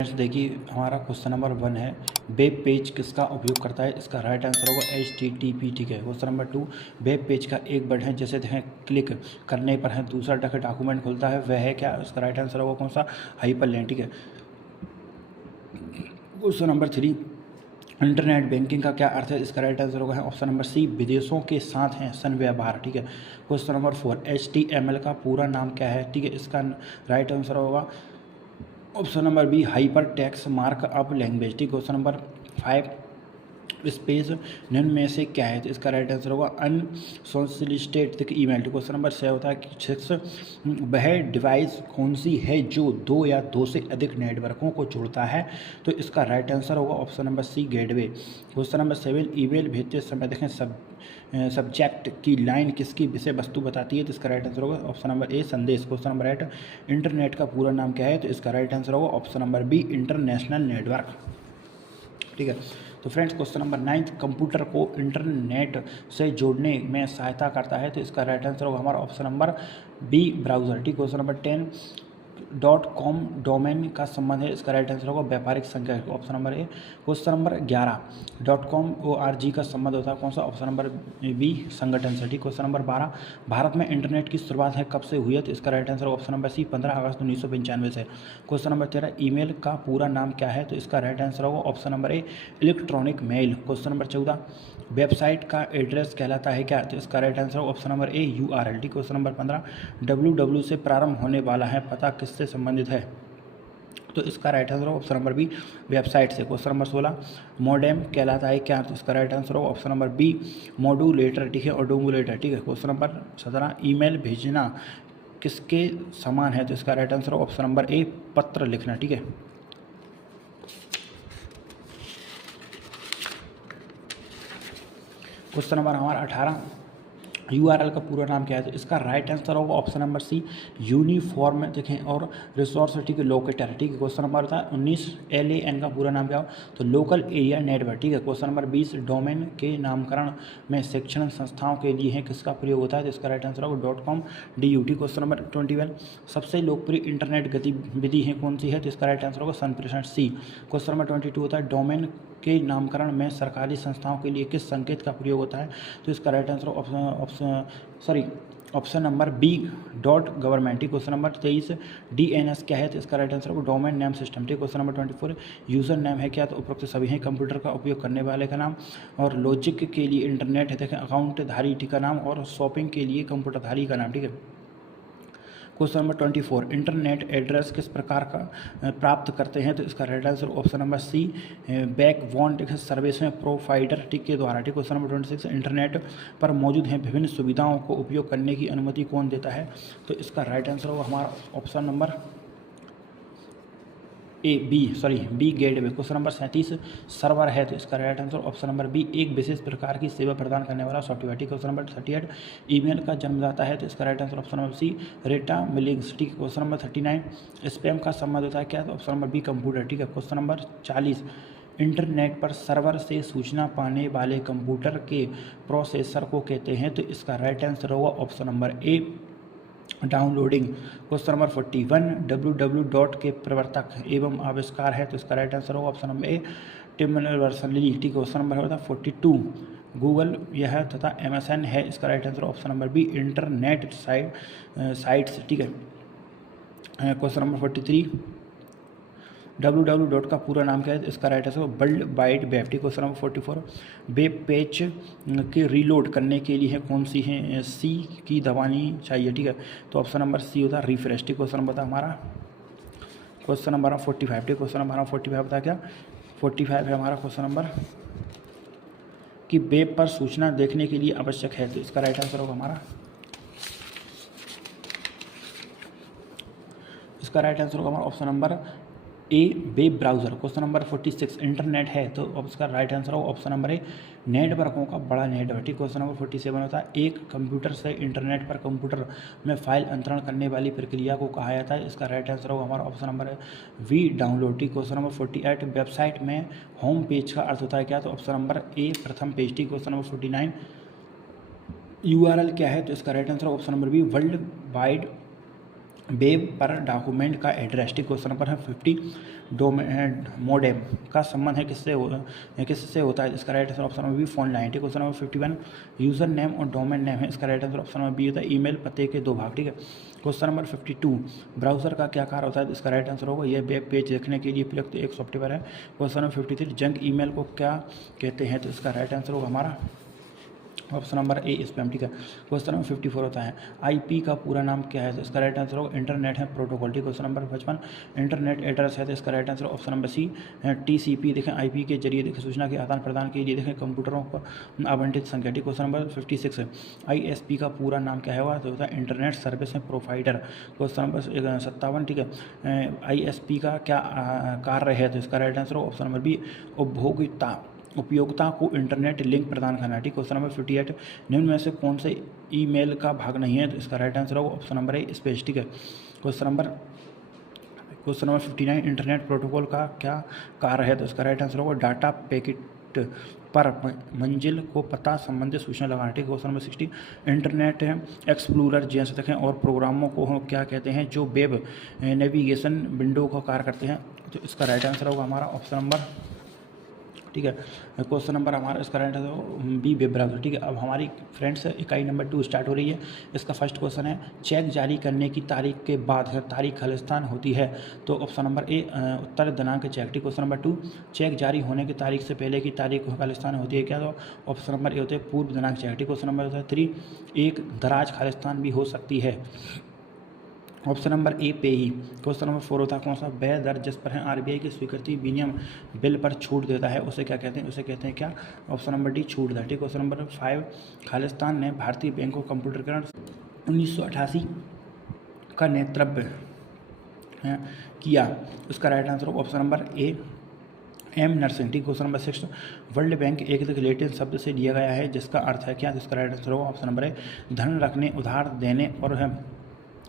Friends देखिए हमारा question number 1 है वेब पेज किसका उपयोग करता है। इसका राइट आंसर होगा HTTP। ठीक है। क्वेश्चन नंबर 2 वेब पेज का एक वर्ड है जैसे देखें क्लिक करने पर है दूसरा डॉक्यूमेंट खुलता है वह है क्या। इसका राइट आंसर होगा कौन सा, हाइपरलिंक। ठीक है। क्वेश्चन नंबर 3 इंटरनेट बैंकिंग का क्या अर्थ है। इसका राइट आंसर होगा ऑप्शन नंबर सी, विदेशों के साथ हैं सन व्यवहार। ठीक है। क्वेश्चन नंबर 4 HTML का पूरा नाम क्या है। ठीक है। इसका राइट आंसर होगा option number B, hyper text markup language. ठीक। क्वेश्चन नंबर 5 स्पेस निम्न में से क्या है। तो इसका राइट आंसर होगा अनसोलिसिटेड ईमेल। क्वेश्चन नंबर 6 होता है कि 6 वह डिवाइस कौन सी है जो 2 या 2 से अधिक नेटवर्कों को जोड़ता है। तो इसका राइट आंसर होगा option number C, gateway. Question number 7 email भेजते समय देखें सब्जेक्ट की लाइन किसकी विषय वस्तु बताती है। तो इसका राइट आंसर होगा ऑप्शन नंबर ए, संदेश। क्वेश्चन नंबर 8 इंटरनेट का पूरा नाम क्या है। तो इसका राइट आंसर होगा option number B, international network. ठीक है। तो फ्रेंड्स क्वेश्चन नंबर 9 कंप्यूटर को इंटरनेट से जोड़ने में सहायता करता है। तो इसका राइट आंसर होगा हमारा ऑप्शन नंबर बी, ब्राउज़र। ठीक। क्वेश्चन नंबर 10 .com डोमेन का संबंध है। इसका राइट आंसर होगा व्यापारिक संख्या। ऑप्शन नंबर ए। क्वेश्चन नंबर 11 .com org का संबंध होता है कौन सा। ऑप्शन नंबर बी, संगठन से। ठीक। क्वेश्चन नंबर 12 भारत में इंटरनेट की शुरुआत है कब से हुई है। तो इसका right answer option number C, 15 अगस्त 1995 से। क्वेश्चन नंबर 13 ईमेल का पूरा नाम क्या है। तो इसका राइट आंसर होगा option number A, electronic mail. Question number 14 website का एड्रेस कहलाता है क्या। तो इसका right answer option number A, URL। ठीक। क्वेश्चन नंबर 15 www से प्रारंभ होने वाला है पता किससे संबंधित है। तो इसका राइट आंसर होगा ऑप्शन नंबर बी, वेबसाइट से। क्वेश्चन नंबर 16 मॉडेम कहलाता है क्या। तो इसका राइट आंसर होगा ऑप्शन नंबर बी, मॉड्यूलेटर। ठीक है, और डोमुलेटर। ठीक है। क्वेश्चन नंबर 17 ईमेल भेजना किसके समान है। तो इसका राइट आंसर होगा ऑप्शन नंबर ए, पत्र लिखना। ठीक है। क्वेश्चन नंबर हमारा 18 URL का पूरा नाम क्या है। तो इसका राइट आंसर होगा ऑप्शन नंबर सी, यूनिफॉर्म। देखें और रिसोर्स। ठीक है, लोकेटर। ठीक है। क्वेश्चन नंबर होता है 19 LAN का पूरा नाम क्या हो। तो लोकल एरिया नेटवर्क। ठीक है। क्वेश्चन नंबर 20 डोमेन के नामकरण में शिक्षण संस्थाओं के लिए है किसका प्रयोग होता है। तो इसका राइट आंसर होगा .com DUT। क्वेश्चन नंबर 21 सबसे लोकप्रिय इंटरनेट गतिविधि है कौन सी है। तो इसका राइट आंसर होगा संप्रेषण, सी। क्वेश्चन नंबर 22 होता है डोमेन के नामकरण में सरकारी संस्थाओं के लिए किस संकेत का प्रयोग होता है। तो इसका right answer option number B, .government. Question number 23 DNS क्या है। तो इसका राइट आंसर होगा डोमेन नेम सिस्टम। ठीक। क्वेश्चन नंबर 24 यूजर नेम है क्या। तो उपरोक्त सभी हैं कंप्यूटर का उपयोग करने वाले का नाम। और लॉजिक के लिए इंटरनेट है देखें अकाउंट धारी का नाम। और शॉपिंग के लिए कंप्यूटर धारी का नाम। ठीक है। क्वेश्चन नंबर 24 इंटरनेट एड्रेस किस प्रकार का प्राप्त करते हैं। तो इसका right answer option number C, backbone service में प्रोवाइडर टिक के द्वारा। ठीक। क्वेश्चन नंबर 26 इंटरनेट पर मौजूद हैं विभिन्न सुविधाओं को उपयोग करने की अनुमति कौन देता है। तो इसका राइट आंसर होगा हमारा option number B, gateway. Question number 37 server है। तो इसका right answer option number B, एक विशेष प्रकार की सेवा प्रदान करने वाला सॉफ्टवेयर। ठीक। क्वेश्चन नंबर 38 ईमेल का जन्मदाता है। तो इसका right answer option number C, रेटा मिलिंग्स। ठीक। क्वेश्चन नंबर 39 स्पैम का संबंध होता है क्या। तो ऑप्शन नंबर बी, कंप्यूटर। ठीक है। क्वेश्चन नंबर 40 इंटरनेट पर सर्वर से सूचना पाने वाले कंप्यूटर के प्रोसेसर को कहते हैं। तो इसका राइट आंसर होगा option number A, downloading. Question number 41 www के प्रवर्तक एवं आविष्कार है। तो इसका राइट आंसर होगा option number A, Tim Berners Lee. ठीक। क्वेश्चन नंबर होता है 42 गूगल यह तथा MSN है। इसका right answer option number B, internet sites. ठीक है। क्वेश्चन नंबर 43 www का पूरा नाम क्या है। इसका right answer world wide web. ठीक। क्वेश्चन नंबर 44 वेब पेज के रीलोड करने के लिए कौन सी है सी की दबानी चाहिए। ठीक है। तो ऑप्शन नंबर सी होता है रिफ्रेश। ठीक। क्वेश्चन नंबर हमारा क्वेश्चन नंबर 45। ठीक। क्वेश्चन नंबर 45 होता है क्या, 45 है हमारा क्वेश्चन नंबर कि वेब पर सूचना देखने के लिए आवश्यक है। तो इसका राइट आंसर होगा हमारा ऑप्शन नंबर ए, web browser. Question number 46 internet है। तो अब इसका राइट आंसर होगा ऑप्शन नंबर ए, नेटवर्कों का बड़ा नेटवर्क। ठीक। क्वेश्चन नंबर 47 होता है एक कंप्यूटर से इंटरनेट पर कंप्यूटर में फाइल अंतरण करने वाली प्रक्रिया को कहा जाता है। इसका राइट आंसर होगा हमारा ऑप्शन नंबर वी, डाउनलोड। ठीक। क्वेश्चन नंबर 48 वेबसाइट में होम पेज का अर्थ होता है क्या। तो ऑप्शन नंबर ए, प्रथम पेज। ठीक। क्वेश्चन नंबर 49 URL क्या है। तो इसका right answer option number B, world wide web पर डॉक्यूमेंट का एड्रेस, ठीक। क्वेश्चन नंबर है 50 मोडेम का संबंध है किससे होता है, इसका right answer option number B phone line, ठीक। क्वेश्चन नंबर 51 यूजर नेम और डोमेन नेम है, इसका right answer option number B होता है ईमेल पते के 2 भाग, ठीक है। क्वेश्चन नंबर 52 ब्राउजर का क्या कार्य होता है, इसका राइट आंसर होगा यह वेब पेज देखने के लिए उपयुक्त एक सॉफ्टवेयर है। क्वेश्चन नंबर 53 जंक ईमेल को क्या कहते हैं, तो इसका राइट आंसर होगा हमारा ऑप्शन नंबर ए स्पैम, ठीक है। क्वेश्चन नंबर 54 होता है आईपी का पूरा नाम क्या है, तो इसका राइट आंसर होगा इंटरनेट है प्रोटोकॉल, ठीक। क्वेश्चन नंबर 55 इंटरनेट एड्रेस है, तो इसका right answer option number C है टीसीपी। देखें आईपी के जरिए देखें सूचना के आदान प्रदान के लिए देखें कंप्यूटरों को आवंटित संख्या, ठीक। क्वेश्चन नंबर 56 आईएसपी का पूरा नाम क्या है, तो होता है internet service provider. Question number 57, ठीक है। आईएसपी का क्या कार्य है, तो इसका right answer option number B उपयोगिता को इंटरनेट लिंक प्रदान करना, ठीक। क्वेश्चन नंबर 58 निम्न में से कौन से ईमेल का भाग नहीं है, तो इसका राइट आंसर होगा ऑप्शन नंबर ए स्पेस, ठीक है। क्वेश्चन नंबर 59 इंटरनेट प्रोटोकॉल का क्या कार्य है, तो इसका राइट आंसर होगा डाटा पैकेट पर मंजिल को पता संबंधित सूचना लगाना, ठीक। क्वेश्चन नंबर 60 इंटरनेट एक्सप्लोरर जैसे देखें और प्रोग्रामों को हम क्या कहते हैं जो वेब नेविगेशन विंडो का कार्य करते हैं, तो इसका राइट आंसर होगा हमारा ऑप्शन नंबर, ठीक है। क्वेश्चन नंबर हमारा इसका right answer B web browser, ठीक है। अब हमारी फ्रेंड्स इकाई नंबर 2 स्टार्ट हो रही है। इसका फर्स्ट क्वेश्चन है चेक जारी करने की तारीख के बाद तारीख खालिस्तान होती है, तो ऑप्शन नंबर ए उत्तर दिनांक चेक, ठीक। क्वेश्चन नंबर 2 चेक जारी होने की तारीख से पहले की तारीख खालिस्तान होती है क्या, तो ऑप्शन नंबर ए होते हैं पूर्व दिनांक चेक, ठीक। क्वेश्चन नंबर 3 एक दराज खालिस्तान भी हो सकती है, ऑप्शन नंबर ए पे ही। क्वेश्चन नंबर 4 होता है कौन सा वह दर जिस पर है आरबीआई की स्वीकृति विनियम बिल पर छूट देता है, उसे क्या कहते हैं, उसे कहते हैं क्या, ऑप्शन नंबर डी छूट दर, ठीक। क्वेश्चन नंबर 5 खालिस्तान ने भारतीय बैंक को कंप्यूटरीकरण 1988 का नेतृत्व किया, उसका right answer option number A M Narasimha, ठीक। क्वेश्चन नंबर 6 वर्ल्ड बैंक एक लैटिन शब्द से लिया गया है जिसका अर्थ है क्या, जिसका राइट आंसर होगा ऑप्शन नंबर ए धन रखने उधार देने और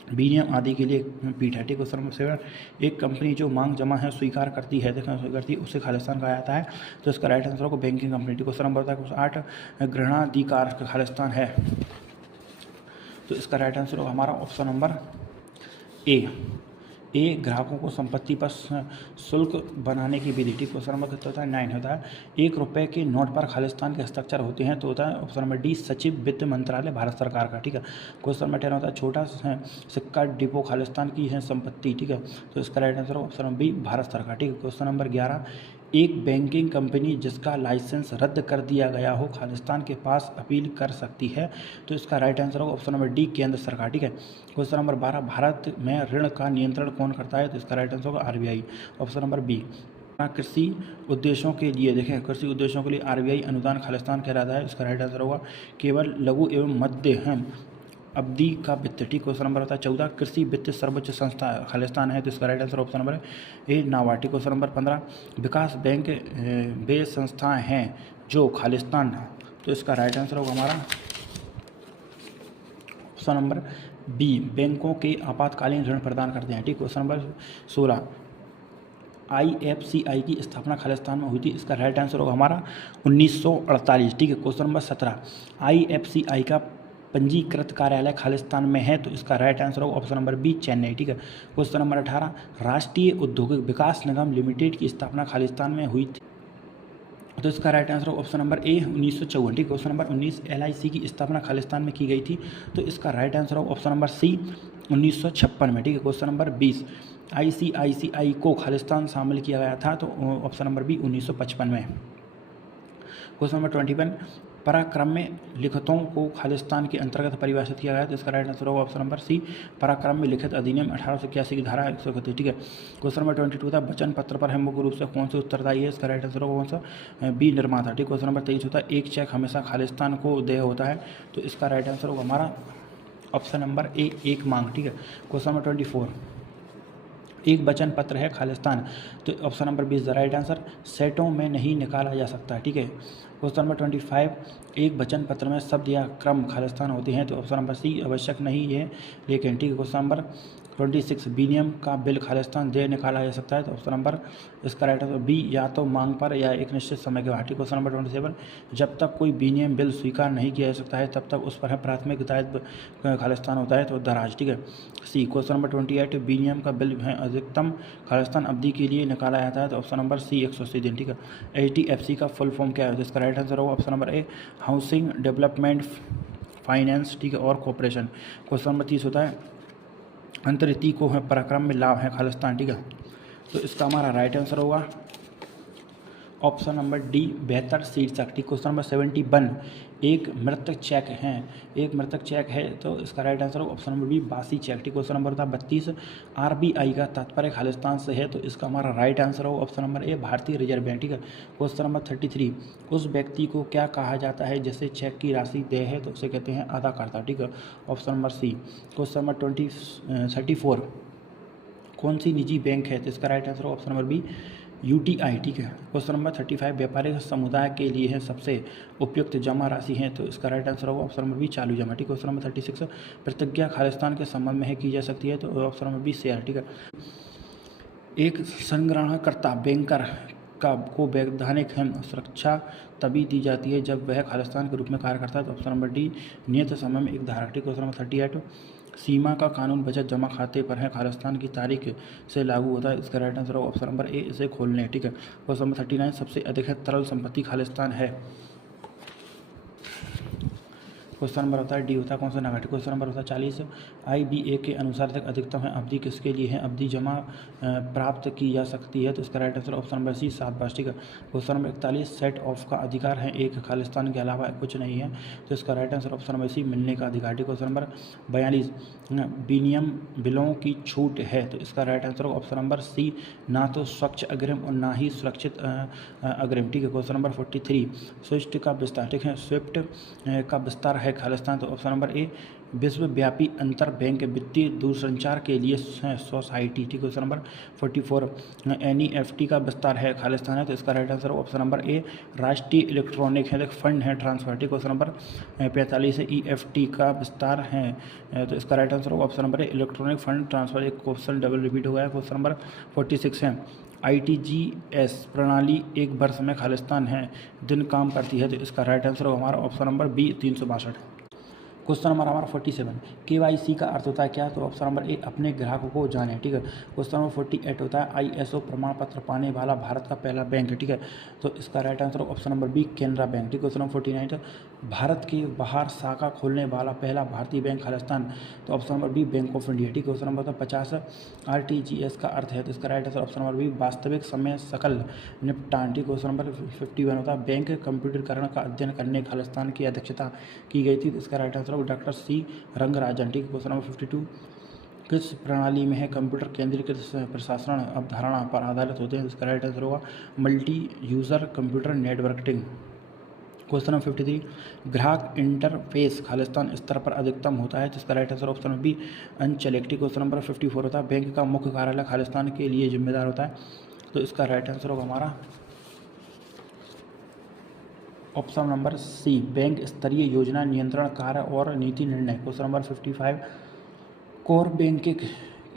विनियम आदि के लिए पीठ है, ठीक। क्वेश्चन नंबर 7 एक कंपनी जो मांग जमा है स्वीकार करती है उसे खालिस्तान कहा जाता है, तो इसका राइट आंसर होगा बैंकिंग कंपनी, ठीक। क्वेश्चन नंबर 8 ग्रहणाधिकार खालिस्तान है, तो इसका राइट आंसर होगा हमारा ऑप्शन नंबर ए ग्राहकों को संपत्ति पर शुल्क बनाने की विधि, ठीक। क्वेश्चन नंबर कितना होता है 9 होता है ₹1 के नोट पर खालिस्तान के हस्ताक्षर होते हैं, तो होता है ऑप्शन नंबर डी सचिव वित्त मंत्रालय भारत सरकार का, ठीक है। क्वेश्चन नंबर 10 होता है छोटा सिक्का डिपो खालिस्तान की है संपत्ति, ठीक है, तो इसका right answer option number B Bharat सरकार, ठीक है। क्वेश्चन नंबर 11 एक बैंकिंग कंपनी जिसका लाइसेंस रद्द कर दिया गया हो खालिस्तान के पास अपील कर सकती है, तो इसका राइट आंसर होगा ऑप्शन नंबर डी केंद्र सरकार, ठीक है। क्वेश्चन नंबर 12 भारत में ऋण का नियंत्रण कौन करता है, तो इसका राइट आंसर होगा आरबीआई, ऑप्शन नंबर बी। कृषि उद्देश्यों के लिए देखें कृषि उद्देश्यों के लिए आरबीआई अनुदान खालिस्तान कह रहा है, इसका राइट आंसर होगा केवल लघु एवं मध्य अवधि का वित्त, ठीक। क्वेश्चन नंबर होता है 14 कृषि वित्त सर्वोच्च संस्था खालिस्तान है, तो इसका राइट आंसर ऑप्शन नंबर ए नाबार्ड, ठीक। क्वेश्चन नंबर 15 विकास बैंक वे संस्थाएं हैं जो खालिस्तान, तो इसका राइट आंसर होगा हमारा ऑप्शन नंबर बी बैंकों के आपातकालीन ऋण प्रदान करते हैं, ठीक। क्वेश्चन नंबर 16 IFCI की स्थापना खालिस्तान में हुई थी, इसका राइट आंसर होगा हमारा 1948, ठीक है। क्वेश्चन नंबर 17 IFCI का पंजीकृत कार्यालय खालिस्तान में है, तो इसका राइट आंसर होगा ऑप्शन नंबर बी चेन्नई, ठीक है। क्वेश्चन नंबर 18 राष्ट्रीय औद्योगिक विकास निगम लिमिटेड की स्थापना खालिस्तान में हुई थी, तो इसका राइट आंसर ऑप्शन नंबर ए 1954, ठीक। क्वेश्चन नंबर 19 LIC की स्थापना खालिस्तान में की गई थी, तो इसका राइट आंसर होगा ऑप्शन नंबर सी 1956 में, ठीक है। क्वेश्चन नंबर 20 ICICI को खालिस्तान शामिल किया गया था, तो ऑप्शन नंबर बी 1955 में। क्वेश्चन नंबर 21 पराक्रम में लिखितों को खालिस्तान के अंतर्गत परिभाषित किया गया है, तो इसका राइट आंसर होगा ऑप्शन नंबर सी पराक्रम में लिखित अधिनियम 1881 की धारा 131, ठीक है। क्वेश्चन नंबर 22 था वचन पत्र पर है मुख्य रूप से कौन से उत्तरदायी है, इसका राइट आंसर होगा कौन सा बी निर्माता, ठीक। क्वेश्चन नंबर 23 होता है एक चेक हमेशा खालिस्तान को देय होता है, तो इसका राइट आंसर होगा हमारा ऑप्शन नंबर ए एक मांग, ठीक है। क्वेश्चन नंबर 24 एक वचन पत्र है खालिस्तान, तो option number 20 the right answer सेटों में नहीं निकाला जा सकता, ठीक है। क्वेश्चन नंबर 25 एक वचन पत्र में शब्द या क्रम खालिस्तान होते हैं, तो ऑप्शन नंबर सी आवश्यक नहीं है लेकिन, ठीक है। क्वेश्चन नंबर 26 विनिमय का बिल खालिस्तान देय निकाला जा सकता है, तो ऑप्शन नंबर इसका राइट आंसर बी, या तो मांग पर या एक निश्चित समय के बाद। क्वेश्चन नंबर 27 जब तक कोई विनिमय बिल स्वीकार नहीं किया जा सकता है तब तक उस पर है प्राथमिक दायित्व खालिस्तान होता है, तो दराज, ठीक है। सी क्वेश्चन नंबर 28 विनिमय का बिल है अधिकतम खालिस्तान अवधि के लिए निकाला जाता है, तो ऑप्शन नंबर सी 180 दिन, ठीक है। HDFC का फुल फॉर्म क्या है, तो इसका राइट आंसर होगा ऑप्शन नंबर ए, हाउसिंग डेवलपमेंट फाइनेंस, ठीक है, और कॉरपोरेशन। क्वेश्चन नंबर 30 होता है अंतरिती को है पराक्रम में लाभ है खालिस्तान, ठीक है। तो इसका हमारा राइट आंसर होगा ऑप्शन नंबर डी, बेहतर शीर्षक, ठीक। क्वेश्चन नंबर 71 एक मृतक चेक है, तो इसका राइट आंसर होगा ऑप्शन नंबर बी, बासी चेक, ठीक। क्वेश्चन नंबर 32 RBI का तात्पर्य खालिस्तान से है, तो इसका हमारा राइट आंसर होगा ऑप्शन नंबर ए, भारतीय रिजर्व बैंक, ठीक है। क्वेश्चन नंबर 33 उस व्यक्ति को क्या कहा जाता है जिसे चेक की राशि देय है, तो उसे कहते हैं अदाकर्ता, ठीक है, option number C. Question number 34 कौन सी निजी बैंक है, तो इसका right answer option number B, UTI, ठीक है। क्वेश्चन नंबर 35 व्यापारिक समुदाय के लिए है सबसे उपयुक्त जमा राशि है, तो इसका राइट आंसर होगा ऑप्शन नंबर बी, चालू जमा, ठीक। क्वेश्चन नंबर 36 प्रतिज्ञा खालिस्तान के संबंध में है की जा सकती है, तो ऑप्शन नंबर बी, शेयर, ठीक है। एक संग्रहणकर्ता बैंकर को वैधानिक सुरक्षा तभी दी जाती है जब वह खालिस्तान के रूप में कार्य करता है, तो ऑप्शन नंबर डी, नियत समय में एक धारक, ठीक। क्वेश्चन नंबर 38 सीमा का कानून बचत जमा खाते पर है खालिस्तान की तारीख से लागू होता है, इसका राइट आंसर होगा ऑप्शन नंबर ए, इसे खोलने, ठीक है। क्वेश्चन नंबर 39 सबसे अधिक तरल संपत्ति खालिस्तान है, क्वेश्चन नंबर होता है डी, होता है कौन सा नेगेटिव। क्वेश्चन नंबर होता है 40 IBA के अनुसार तक अधिकतम है अवधि किसके लिए है, अवधि जमा प्राप्त की जा सकती है, तो इसका right answer option number C, 7 वर्ष, ठीक है। क्वेश्चन नंबर 41 सेट ऑफ का अधिकार है एक, खालिस्तान के अलावा कुछ नहीं है, तो इसका right answer option number C, मिलने का अधिकार, ठीक। क्वेश्चन नंबर 42 विनिमय बिलों की छूट है, तो इसका right answer option number C, ना तो स्वच्छ अग्रिम और ना ही सुरक्षित अग्रिम, ठीक है। क्वेश्चन नंबर 43 स्विफ्ट का विस्तार, ठीक है, स्विफ्ट का विस्तार है खालिस्तान, तो ऑप्शन नंबर ए, विश्वव्यापी अंतर बैंक वित्तीय दूरसंचार के लिए सोसाइटी, ठीक। क्वेश्चन नंबर 44 NEFT का विस्तार है खालिस्तान है, तो इसका राइट आंसर ऑप्शन नंबर ए, राष्ट्रीय इलेक्ट्रॉनिक है फंड है ट्रांसफर, ठीक। क्वेश्चन नंबर 45 EFT का विस्तार है, तो इसका राइट आंसर होगा option number A, electronic fund transfer, एक क्वेश्चन डबल रिपीट हो गया है। क्वेश्चन नंबर 46 है ITGS प्रणाली एक वर्ष में खालिस्तान है दिन काम करती है, तो इसका राइट आंसर होगा हमारा option number B, 362। Question number हमारा 47 KYC का अर्थ होता है क्या, तो ऑप्शन नंबर ए, अपने ग्राहकों को जाने, ठीक है। क्वेश्चन नंबर 48 होता है ISO प्रमाण पत्र पाने वाला भारत का पहला बैंक है, ठीक है, तो इसका right answer option number B, Canara bank, ठीक। क्वेश्चन नंबर 49 भारत के बाहर शाखा खोलने वाला पहला भारतीय बैंक खालिस्तान, तो option number B, bank of India, ठीक। क्वेश्चन नंबर 50 RTGS का अर्थ है, तो इसका right answer option number B, वास्तविक समय सकल निपटान, ठीक। क्वेश्चन नंबर 51 होता है बैंक कंप्यूटरीकरण का अध्ययन करने खालिस्तान की अध्यक्षता की गई थी, तो इसका right answer doctor C Rangarajan, ठीक। क्वेश्चन नंबर 52 किस प्रणाली में है कंप्यूटर केंद्रीकृत प्रशासन अवधारणा पर आधारित होते हैं, इसका राइट आंसर होगा multi user computer networking. Question number 53 ग्राहक इंटरफेस खालिस्तान स्तर पर अधिकतम होता है, जिसका राइट आंसर ऑप्शन बी, अनचलेक्टिव। क्वेश्चन नंबर 54 होता है बैंक का मुख्य कार्यालय खालिस्तान के लिए जिम्मेदार होता है, तो इसका राइट आंसर होगा हमारा ऑप्शन नंबर सी, बैंक स्तरीय योजना नियंत्रण कार्य और नीति निर्णय। क्वेश्चन नंबर 55 कोर बैंकिंग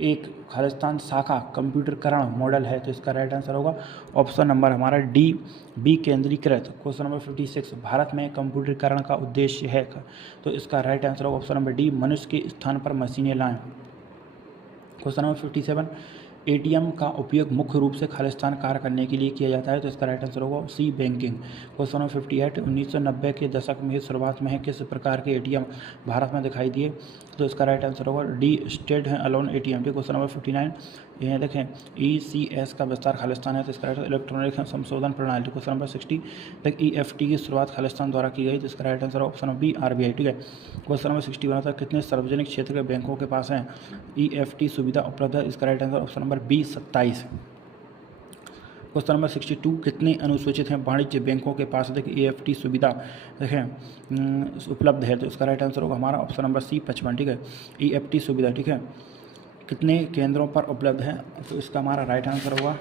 एक खालिस्तान शाखा कंप्यूटरीकरण मॉडल है, तो इसका राइट आंसर होगा ऑप्शन नंबर हमारा डी, बी केंद्रीकृत। क्वेश्चन नंबर 56 भारत में कंप्यूटरीकरण का उद्देश्य है, तो इसका राइट आंसर होगा ऑप्शन नंबर डी, मनुष्य के स्थान पर मशीनें लाएं। क्वेश्चन नंबर 57 ATM का उपयोग मुख्य रूप से खालिस्तान कार्य करने के लिए किया जाता है, तो इसका राइट आंसर होगा सी, बैंकिंग। क्वेश्चन नंबर 58 1990 के दशक में शुरुआत में किस प्रकार के ATM भारत में दिखाई दिए, तो इसका राइट आंसर होगा D, state alone ATM। Question number 59 ये देखें ECS का विस्तार खालिस्तान है, तो इसका राइट इलेक्ट्रॉनिक संशोधन प्रणाली। क्वेश्चन नंबर 60 तक EFT की शुरुआत खालिस्तान द्वारा की गई, तो इसका right answer option B, RBI, ठीक है। क्वेश्चन नंबर 61 तक कितने सार्वजनिक क्षेत्र के बैंकों के पास है EFT सुविधा उपलब्ध है, इसका right answer option number B, 27। Question number 62 कितने अनुसूचित हैं वाणिज्य बैंकों के पास EFT सुविधा देखें उपलब्ध है, तो इसका राइट आंसर होगा हमारा ऑप्शन नंबर सी, 55, ठीक है। EFT सुविधा, ठीक है, कितने केंद्रों पर उपलब्ध है, तो इसका हमारा राइट आंसर होगा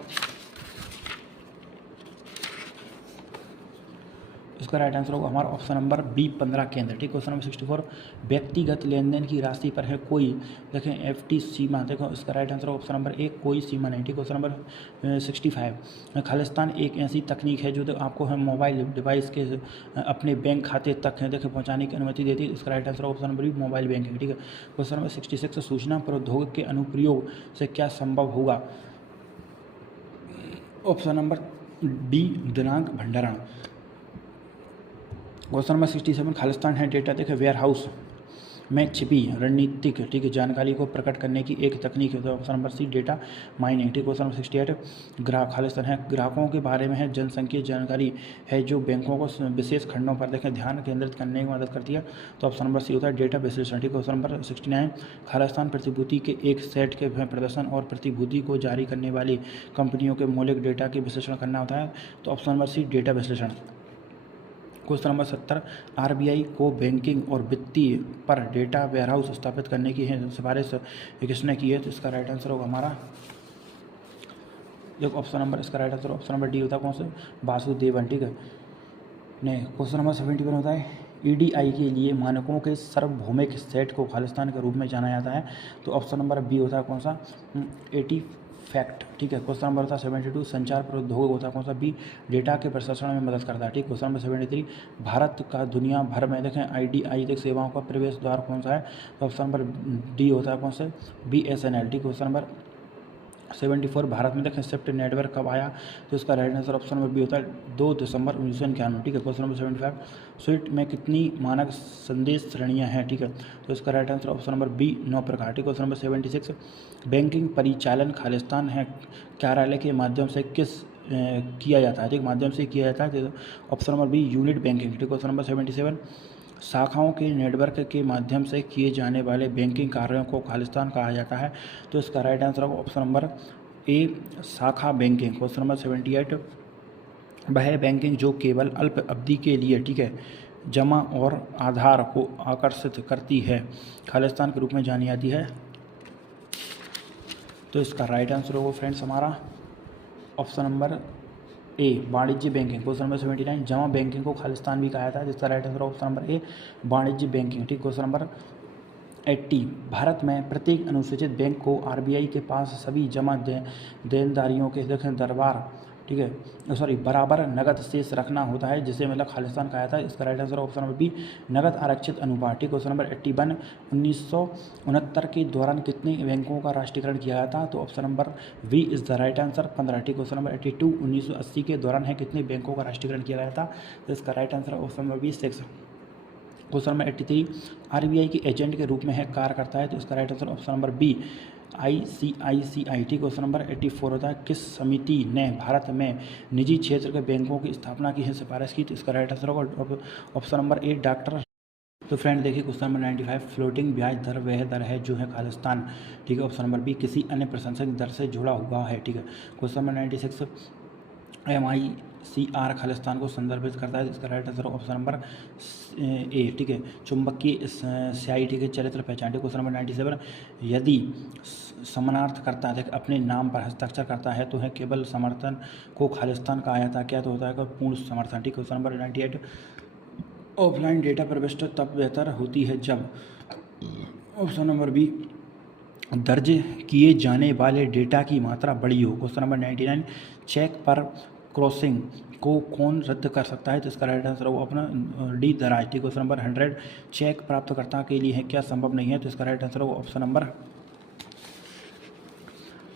इसका राइट आंसर होगा हमारा ऑप्शन नंबर बी 15 केंद्र। ठीक, क्वेश्चन नंबर 64, व्यक्तिगत लेनदेन की राशि पर है कोई, देखें एफटी सीमा, देखो इसका राइट आंसर ऑप्शन नंबर ए कोई सीमा नहीं। ठीक, क्वेश्चन नंबर 65, खालिस्तान एक ऐसी तकनीक है जो आपको है मोबाइल डिवाइस के अपने बैंक खाते तक है देखें पहुंचाने की अनुमति देती है। इसका right answer option number B mobile banking. ठीक है, क्वेश्चन नंबर 66, सूचना प्रौद्योगिकी के अनुप्रयोग से क्या संभव होगा, ऑप्शन नंबर डी दिनांक भंडारण। क्वेश्चन नंबर 67, खालिस्तान है डेटा देखे वेयर हाउस में छिपी रणनीतिक ठीक है जानकारी को प्रकट करने की एक तकनीक है, तो option number C data mining. ठीक, क्वेश्चन नंबर 68, ग्राहक खालिस्तान है ग्राहकों के बारे में है जनसंख्या जानकारी है जो बैंकों को विशेष खंडों पर देखें ध्यान केंद्रित करने में मदद करती है, तो ऑप्शन नंबर सी होता है डेटा विश्लेषण। ठीक, क्वेश्चन नंबर 69, खालिस्तान प्रतिभूति के एक सेट के प्रदर्शन और प्रतिभूति को जारी करने वाली कंपनियों के मौलिक डेटा के विश्लेषण करना होता है, तो ऑप्शन नंबर सी डेटा विश्लेषण। क्वेश्चन नंबर 70, आरबीआई को बैंकिंग और वित्तीय पर डेटा वेयरहाउस स्थापित करने की है सिफारिश किसने की है, तो इसका राइट आंसर होगा हमारा देखो ऑप्शन नंबर, इसका right answer option number D होता है कौन से, वासुदेवन। ठीक है, नहीं, क्वेश्चन नंबर 71 होता है ईडीआई के लिए मानकों के सार्वभौमिक सेट को खालिस्तान के रूप में जाना जाता है, तो ऑप्शन नंबर बी होता है कौन सा, 80 फैक्ट। ठीक है, क्वेश्चन नंबर होता है 72, संचार प्रौद्योगिकी होता है कौन सा, बी डेटा के प्रसंस्करण में मदद करता है। ठीक, क्वेश्चन नंबर 73, भारत का दुनिया भर में देखें आईडीआई तक सेवाओं का प्रवेश द्वार कौन सा है, तो ऑप्शन नंबर डी होता है कौन से, बीएसएनएल। ठीक, क्वेश्चन नंबर 74, भारत में देखें शिफ्ट नेटवर्क कब आया, तो इसका right answer option number B होता है 2 दिसंबर 1991। ठीक है, क्वेश्चन नंबर 75, स्विफ्ट में कितनी मानक संदेश श्रेणियां हैं, ठीक है, तो इसका right answer option number B 9 प्रकार। ठीक, क्वेश्चन नंबर 76, बैंकिंग परिचालन खालिस्तान है कार्यालय के माध्यम से किस किया जाता है, ठीक, माध्यम से किया जाता है, option number B unit banking. ठीक, क्वेश्चन नंबर 77, शाखाओं के नेटवर्क के माध्यम से किए जाने वाले बैंकिंग कार्यों को खालिस्तान कहा जाता है, तो इसका राइट आंसर होगा ऑप्शन नंबर ए शाखा बैंकिंग। क्वेश्चन नंबर 78, वह बैंकिंग जो केवल अल्प अवधि के लिए ठीक है जमा और आधार को आकर्षित करती है खालिस्तान के रूप में जानी जाती है, तो इसका राइट आंसर होगा फ्रेंड्स हमारा ऑप्शन नंबर ए वाणिज्य बैंकिंग। क्वेश्चन नंबर 79, जमा बैंकिंग को खालिस्तान भी कहा जाता है, जिसका राइट आंसर ऑप्शन नंबर ए वाणिज्य बैंकिंग। ठीक, क्वेश्चन नंबर 80, भारत में प्रत्येक अनुसूचित बैंक को आरबीआई के पास सभी जमा देनदारियों के देखें दरबार ठीक है सॉरी बराबर नगद शेष रखना होता है, जिसे मतलब खालिस्तान कहा जाता है। इसका right answer option number B नगद आरक्षित अनुपात। ठीक, क्वेश्चन नंबर 81, 1969 के दौरान कितने बैंकों का राष्ट्रीयकरण किया गया था, तो option number B is the right answer 15। ठीक, क्वेश्चन नंबर 82, 1980 के दौरान है कितने बैंकों का राष्ट्रीयकरण किया गया था, तो इसका right answer option number B 6। Question number 83, RBI के एजेंट के रूप में है कार्य करता है, तो इसका right answer option number B ICICI. ठीक, क्वेश्चन नंबर 84 होता है किस समिति ने भारत में निजी क्षेत्र के बैंकों की स्थापना की है सिफारिश की, तो इसका राइट आंसर होगा ऑप्शन नंबर ए डॉक्टर। तो फ्रेंड देखिए क्वेश्चन नंबर 95, फ्लोटिंग ब्याज दर वह दर है जो है खालिस्तान ठीक है ऑप्शन नंबर बी किसी अन्य प्रशंसक दर से जुड़ा हुआ है। ठीक है, क्वेश्चन नंबर 96, MICR खालिस्तान को संदर्भित करता है, इसका राइट आंसर ऑप्शन नंबर ए। ठीक है, चुंबकीय स्याही ठीक है चरित्र पहचान। क्वेश्चन नंबर 97, यदि समानार्थ करता है अपने नाम पर हस्ताक्षर करता है तो है केवल समर्थन को खालिस्तान कहा जाता है क्या, तो होता है पूर्ण समर्थन। ठीक, क्वेश्चन नंबर 98, ऑफलाइन डेटा प्रविष्टि तब बेहतर होती है जब ऑप्शन नंबर बी दर्ज किए जाने वाले डेटा की मात्रा बड़ी हो। क्वेश्चन नंबर 99, चेक पर क्रॉसिंग को कौन रद्द कर सकता है, तो इसका राइट आंसर होगा अपना डी दराज। ठीक, क्वेश्चन नंबर 100, चेक प्राप्तकर्ता के लिए है क्या संभव नहीं है, तो इसका राइट आंसर होगा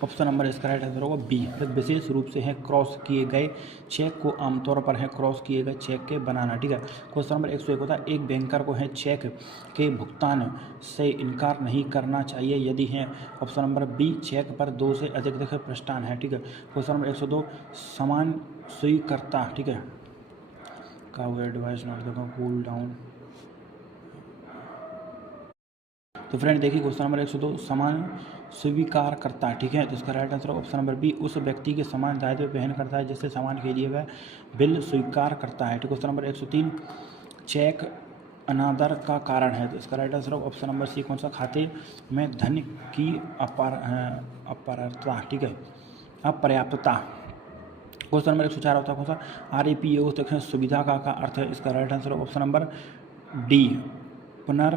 ऑप्शन नंबर इसका राइट आंसर होगा बी। विशेष रूप से है क्रॉस किए गए चेक को आमतौर पर है क्रॉस किए गए चेक के बनाना। ठीक है, क्वेश्चन नंबर 101 होता है एक बैंकर को है चेक के भुगतान से इनकार नहीं करना चाहिए यदि है ऑप्शन नंबर बी चेक पर 2 से अधिक देखे पृष्ठान है। ठीक है, क्वेश्चन नंबर 102, समान स्वीकर्ता ठीक है का एडवाइस नॉट देखो कूल डाउन। तो फ्रेंड देखिए क्वेश्चन नंबर 102, समान स्वीकार करता है ठीक है, तो इसका right answer option number B उस व्यक्ति के समान दायित्व वहन करता है जिससे सामान के लिए वह बिल स्वीकार करता है। ठीक, क्वेश्चन नंबर 103, चेक अनादर का कारण है, तो इसका right answer option number C कौन सा, खाते में धन की अपारता ठीक है अपर्याप्तता। क्वेश्चन नंबर 104 होता है कौन सा, RAPO देखें सुविधा का अर्थ है, इसका right answer option number D, पुनर्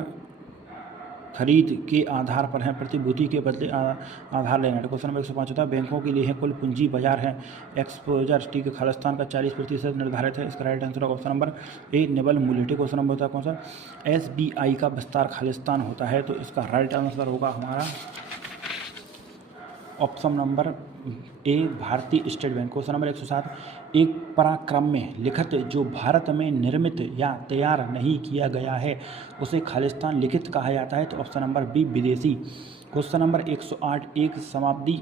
खरीद के आधार पर है, प्रतिभूति के बदले आधार लेना। क्वेश्चन नंबर 105 होता है बैंकों के लिए है कुल पूंजी बाजार है एक्सपोजर, ठीक है, खालिस्तान का 40% निर्धारित है, इसका राइट आंसर ऑप्शन नंबर ए, निवल मूल्य। ठीक, क्वेश्चन नंबर होता है कौन सा, SBI का विस्तार खालिस्तान होता है, तो इसका राइट आंसर होगा हमारा ऑप्शन नंबर ए, भारतीय स्टेट बैंक। क्वेश्चन नंबर 107, एक पराक्रम में लिखित जो भारत में निर्मित या तैयार नहीं किया गया है उसे खालिस्तान लिखित कहा जाता है, तो ऑप्शन नंबर बी, विदेशी। क्वेश्चन नंबर 108, एक समाप्ति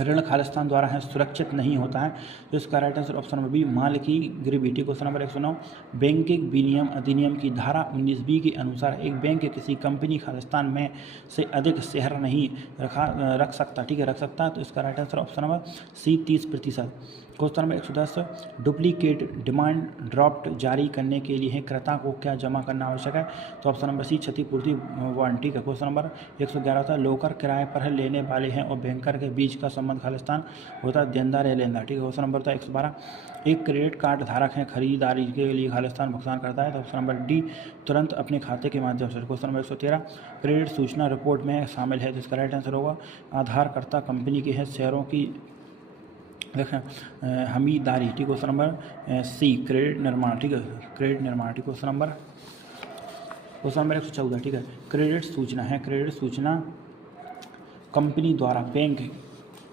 ऋण खालिस्तान द्वारा है सुरक्षित नहीं होता है, तो इसका right answer option number B, माल की गिरवी। क्वेश्चन नंबर 109, बैंकिंग विनियम अधिनियम की धारा 19B के अनुसार एक बैंक किसी कंपनी खालिस्तान में से अधिक शेयर नहीं रख सकता, ठीक है, रख सकता है, तो इसका right answer option number C, 30%। Question number 110, duplicate demand draft जारी करने के लिए क्रेता को क्या जमा करना आवश्यक है, तो ऑप्शन नंबर सी, क्षतिपूर्ति वारंटी। ठीक है, क्वेश्चन नंबर 111 था, लोकर किराए पर लेने वाले हैं और बैंकर के बीच का संबंध खालिस्तान होता है देनदार या लेनदार। ठीक है, क्वेश्चन नंबर था 112, एक क्रेडिट कार्ड धारक है खरीदारी के लिए खालिस्तान भुगतान करता है, तो ऑप्शन नंबर डी, तुरंत अपने खाते के माध्यम से। क्वेश्चन नंबर 113, क्रेडिट सूचना रिपोर्ट में शामिल है, तो इसका राइट आंसर होगा आधारकर्ता कंपनी के हैं शेयरों की देखें हमीदारी। ठीक, क्वेश्चन नंबर सी, क्रेडिट निर्माण। ठीक है, क्रेडिट निर्माण। ठीक, क्वेश्चन नंबर 114, ठीक है, क्रेडिट सूचना है, क्रेडिट सूचना कंपनी द्वारा बैंक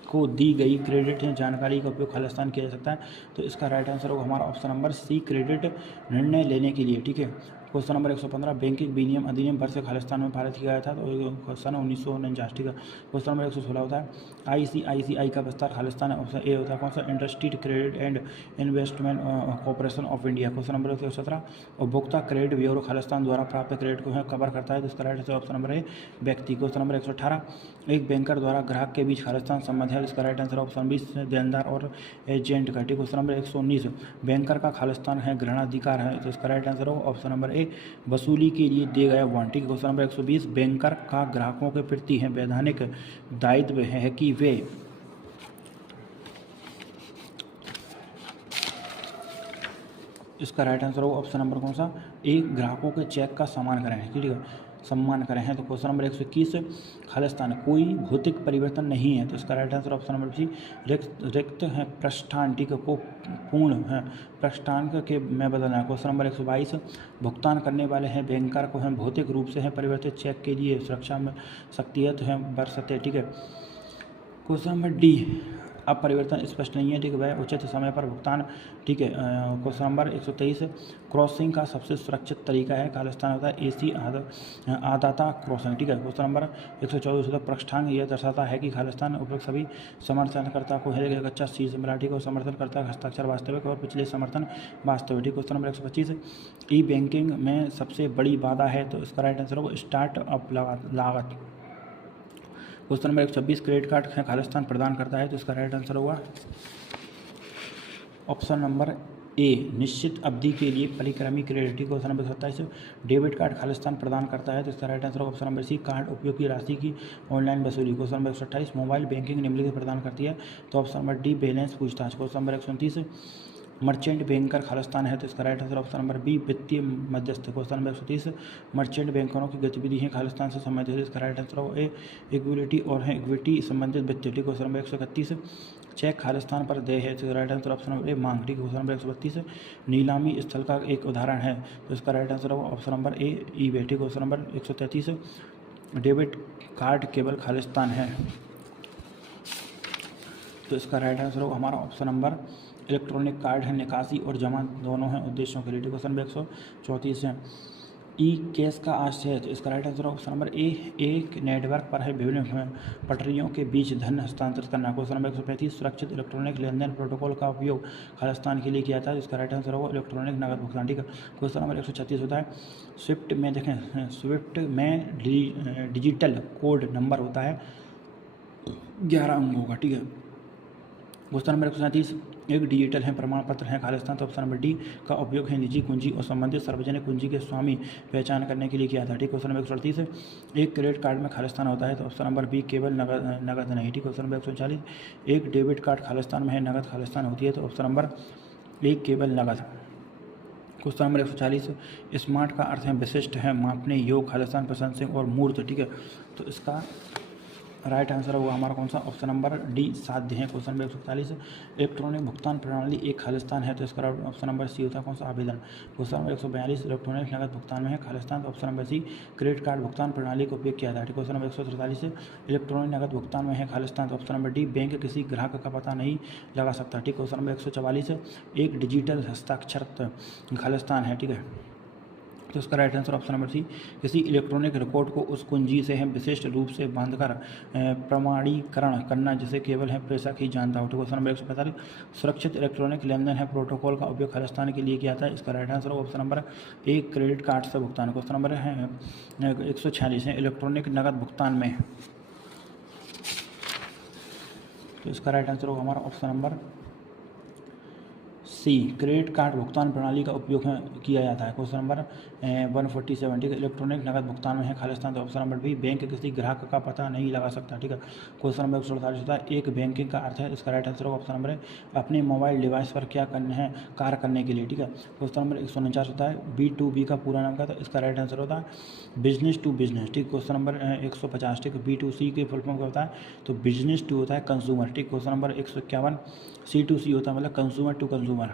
को दी गई क्रेडिट जानकारी का उपयोग खालिस्तान किया जा सकता है, तो इसका राइट आंसर होगा हमारा ऑप्शन नंबर सी, क्रेडिट निर्णय लेने के लिए। ठीक है, क्वेश्चन नंबर 115, बैंकिंग विनियम अधिनियम पर से खालिस्तान में पारित किया गया था, तो सन 1949। ठीक है, क्वेश्चन नंबर 116 होता है, ICICI का विस्तार खालिस्तान है, ऑप्शन ए होता है कौन सा, industrial credit and investment corporation of India. Question number 117, उपभोक्ता क्रेडिट ब्यूरो खालिस्तान द्वारा प्राप्त क्रेडिट को कवर करता है, तो इसका right answer option number A, व्यक्ति। क्वेश्चन नंबर 118, एक बैंकर द्वारा ग्राहक के बीच खालिस्तान संबंध है, इसका राइट आंसर ऑप्शन बी, देनदार और एजेंट का। ठीक, क्वेश्चन नंबर 119, बैंकर का खालिस्तान है ग्रहणाधिकार है, तो इसका राइट आंसर होगा ऑप्शन नंबर ए, वसूली के लिए दिए गए वारंटी। क्वेश्चन नंबर 120, बैंकर का ग्राहकों के प्रति है वैधानिक दायित्व है कि वे इसका राइट आंसर होगा ऑप्शन नंबर कौन सा, ए, ग्राहकों के चेक का सम्मान करें। ठीक है, सम्मान करें हैं, तो क्वेश्चन नंबर 121, खालिस्तान कोई भौतिक परिवर्तन नहीं है, तो इसका right answer option number C, रिक्त है प्रस्थान। ठीक है, को पूर्ण है प्रस्थान के में बदलना है। क्वेश्चन नंबर 122, भुगतान करने वाले हैं बैंकर को है भौतिक रूप से है परिवर्तित चेक के लिए सुरक्षा में शक्तियत है बरसते। ठीक है, क्वेश्चन नंबर डी, अब परिवर्तन स्पष्ट नहीं है, ठीक है, वह उचित समय पर भुगतान। ठीक है, क्वेश्चन नंबर 123, क्रॉसिंग का सबसे सुरक्षित तरीका है खालिस्तान होता है AC आदाता क्रॉसिंग। ठीक है, क्वेश्चन नंबर 124 होता है प्रस्थान, यह दर्शाता है कि खालिस्तान उपयुक्त सभी समर्थनकर्ता को है कच्चा शीर्ष मराठी को समर्थनकर्ता हस्ताक्षर वास्तविक और पिछले समर्थन वास्तविक। ठीक, क्वेश्चन नंबर 125, ई बैंकिंग में सबसे बड़ी बाधा है, तो इसका राइट आंसर होगा स्टार्टअप लागत। क्वेश्चन नंबर 126, क्रेडिट कार्ड खालिस्तान प्रदान करता है, तो इसका राइट आंसर होगा ऑप्शन नंबर ए, निश्चित अवधि के लिए परिक्रमी credit. Question number 27, debit card खालिस्तान प्रदान करता है, तो इसका राइट आंसर होगा ऑप्शन नंबर सी, कार्ड उपयोग की राशि की ऑनलाइन वसूली। क्वेश्चन नंबर 128, मोबाइल बैंकिंग निम्नलिखित प्रदान करती है, तो ऑप्शन नंबर डी, बैलेंस पूछताछ। क्वेश्चन नंबर 129, मर्चेंट बैंकर खालिस्तान है, तो इसका right answer option number B, वित्तीय मध्यस्थ। क्वेश्चन नंबर 130, मर्चेंट बैंकरों की गतिविधि है खालिस्तान से संबंधित है, इसका राइट आंसर होगा ए, इक्विटी और है इक्विटी संबंधित वित्तीय। क्वेश्चन नंबर 131, चेक खालिस्तान पर देय है, तो राइट आंसर ऑप्शन नंबर ए, मांग। ठीक, क्वेश्चन नंबर 132, नीलामी स्थल का एक उदाहरण है, तो इसका राइट आंसर होगा ऑप्शन नंबर ए, ईबे। ठीक, क्वेश्चन नंबर 133, डेबिट कार्ड केवल खालिस्तान है, तो इसका राइट आंसर होगा हमारा ऑप्शन नंबर इलेक्ट्रॉनिक कार्ड है, निकासी और जमा दोनों हैं उद्देश्यों के लिए। क्वेश्चन नंबर 134 है, ई कैश का आशय है, तो इसका राइट आंसर ऑप्शन नंबर ए, एक नेटवर्क पर है विभिन्न पटरियों के बीच धन हस्तांतरित करना। क्वेश्चन नंबर 135, सुरक्षित इलेक्ट्रॉनिक लेनदेन प्रोटोकॉल का उपयोग खालिस्तान के लिए किया था, इसका राइट आंसर होगा इलेक्ट्रॉनिक नगद भुगतान। ठीक है, क्वेश्चन नंबर 136 होता है, स्विफ्ट में देखें, स्विफ्ट में डिजिटल कोड नंबर होता है 11 अंकों का। ठीक है, क्वेश्चन नंबर 137, एक डिजिटल है प्रमाण पत्र है खालिस्तान, तो ऑप्शन नंबर डी का उपयोग है निजी कुंजी और संबंधित सार्वजनिक कुंजी के स्वामी पहचान करने के लिए किया था। ठीक, क्वेश्चन नंबर 138 है एक क्रेडिट कार्ड में खालिस्तान होता है, तो ऑप्शन नंबर बी केवल नगद नहीं। ठीक, क्वेश्चन नंबर 140 एक डेबिट कार्ड खालिस्तान में है, नगद खालिस्तान होती है, तो ऑप्शन नंबर ए केवल नगद। क्वेश्चन नंबर 140 स्मार्ट का अर्थ है विशिष्ट है, मापने योग्य, खालिस्तान, प्रशंसक और मूर्त। ठीक है, तो इसका राइट आंसर होगा हमारा कौन सा, ऑप्शन नंबर डी साध्य है। क्वेश्चन नंबर 141 इलेक्ट्रॉनिक भुगतान प्रणाली एक खालिस्तान है, तो इसका ऑप्शन नंबर सी होता है कौन सा, आवेदन। क्वेश्चन नंबर 142 इलेक्ट्रॉनिक नगद भुगतान में है खालिस्तान, तो option number C credit card भुगतान प्रणाली का उपयोग किया था। क्वेश्चन नंबर 143 इलेक्ट्रॉनिक नगद भुगतान में है खालिस्तान, तो ऑप्शन नंबर डी बैंक किसी ग्राहक का पता नहीं लगा सकता। ठीक, क्वेश्चन नंबर 144 एक डिजिटल हस्ताक्षर खालिस्तान है। ठीक है, तो इसका right answer option number C किसी इलेक्ट्रॉनिक रिकॉर्ड को उस कुंजी से है विशिष्ट रूप से बांधकर प्रमाणीकरण करना जिसे केवल है प्रेषक ही जानता हो। तो क्वेश्चन नंबर 145 सुरक्षित इलेक्ट्रॉनिक लेनदेन है प्रोटोकॉल का उपयोग खालिस्तान के लिए किया था, इसका राइट आंसर ऑप्शन नंबर एक क्रेडिट कार्ड से भुगतान। क्वेश्चन नंबर है 146 है इलेक्ट्रॉनिक नगद भुगतान में, तो इसका राइट आंसर होगा हमारा option number C credit card भुगतान प्रणाली का उपयोग किया जाता है। क्वेश्चन नंबर 147 ठीक है इलेक्ट्रॉनिक नगद भुगतान में है खालिस्तान, तो ऑप्शन नंबर बी बैंक किसी ग्राहक का पता नहीं लगा सकता। ठीक है, क्वेश्चन नंबर 148 होता है एक बैंकिंग का अर्थ है, इसका राइट आंसर होगा ऑप्शन नंबर अपने मोबाइल डिवाइस पर क्या करना है कार्य करने के लिए। ठीक है, क्वेश्चन नंबर 149 होता है B2B का पूरा नाम क्या था, इसका राइट आंसर होता है बिजनेस टू बिजनेस। ठीक, क्वेश्चन नंबर 150 ठीक B2C के फुल फॉर्म क्या होता है, तो बिजनेस टू होता है कंज्यूमर। ठीक, क्वेश्चन नंबर 151 C2C होता है मतलब consumer to consumer.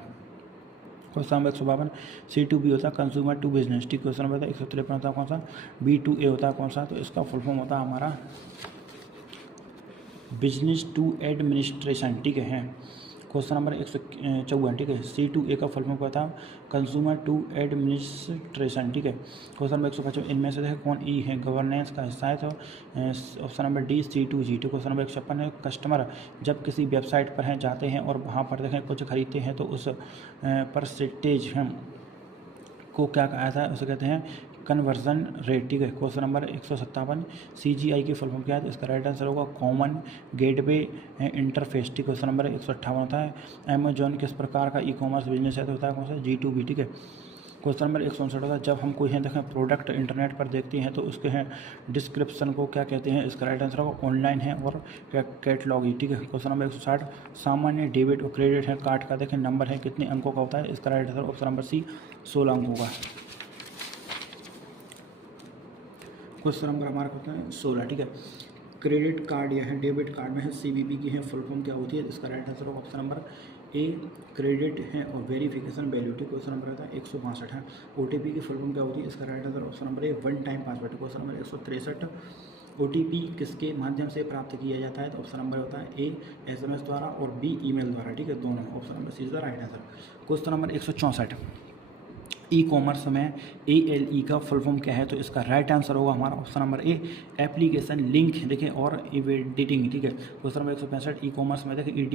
Question number 152 C2B होता है कंज्यूमर टू बिजनेस। ठीक, क्वेश्चन नंबर 153 होता है कौन सा, B2A होता है कौन सा, तो इसका फुल फॉर्म होता है हमारा बिजनेस टू एडमिनिस्ट्रेशन। ठीक है, क्वेश्चन नंबर 154 ठीक है C2A का फुल फॉर्म क्या था, कंज्यूमर टू एडमिनिस्ट्रेशन। ठीक है, क्वेश्चन नंबर 155 इनमें से देखिए कौन ई है गवर्नेंस का हिस्सा है, तो ऑप्शन नंबर डी C2G। तो क्वेश्चन नंबर 156 है कस्टमर जब किसी वेबसाइट पर हैं जाते हैं और वहाँ पर देखें कुछ खरीदते हैं तो उस परसेंटेज को क्या कहा था, उसे कहते हैं कन्वर्जन रेट। ठीक है, क्वेश्चन नंबर 157 CGI की फुल फॉर्म क्या है, तो इसका राइट आंसर होगा कॉमन गेटवे इंटरफेस। ठीक, क्वेश्चन नंबर 158 होता है अमेजॉन किस प्रकार का ई-कॉमर्स बिजनेस है, तो होता है कौन सा G2B। ठीक है, क्वेश्चन नंबर 159 होता है जब हम कोई हैं देखें प्रोडक्ट इंटरनेट पर देखते हैं तो उसके हैं डिस्क्रिप्शन को क्या कहते हैं, इसका राइट आंसर होगा ऑनलाइन है और कैटलॉग ही। ठीक है, क्वेश्चन नंबर 160 सामान्य डेबिट और क्रेडिट है कार्ड का देखें नंबर है कितने अंकों का होता है, इसका right answer option number C 16 अंकों का। क्वेश्चन नंबर हमारा होता है 16। ठीक है, क्रेडिट कार्ड या है डेबिट कार्ड में है CVV की है फुल फॉर्म क्या होती है, इसका राइट आंसर होगा ऑप्शन नंबर ए क्रेडिट है और वेरिफिकेशन वैल्यू। ठीक, क्वेश्चन नंबर आता है 162 है OTP की फुल फॉर्म क्या होती है, इसका राइट आंसर ऑप्शन नंबर ए one time password. Question number 163 OTP किसके माध्यम से प्राप्त किया जाता है, तो ऑप्शन नंबर होता है ए SMS द्वारा और B ईमेल द्वारा। ठीक है, दोनों option number C is the right answer. Question number 164 e commerce में ALE का फुल फॉर्म क्या है, तो इसका राइट आंसर होगा हमारा option number A application link देखिए और एडिटिंग। ठीक है, क्वेश्चन नंबर 165 ई-कॉमर्स में देखिए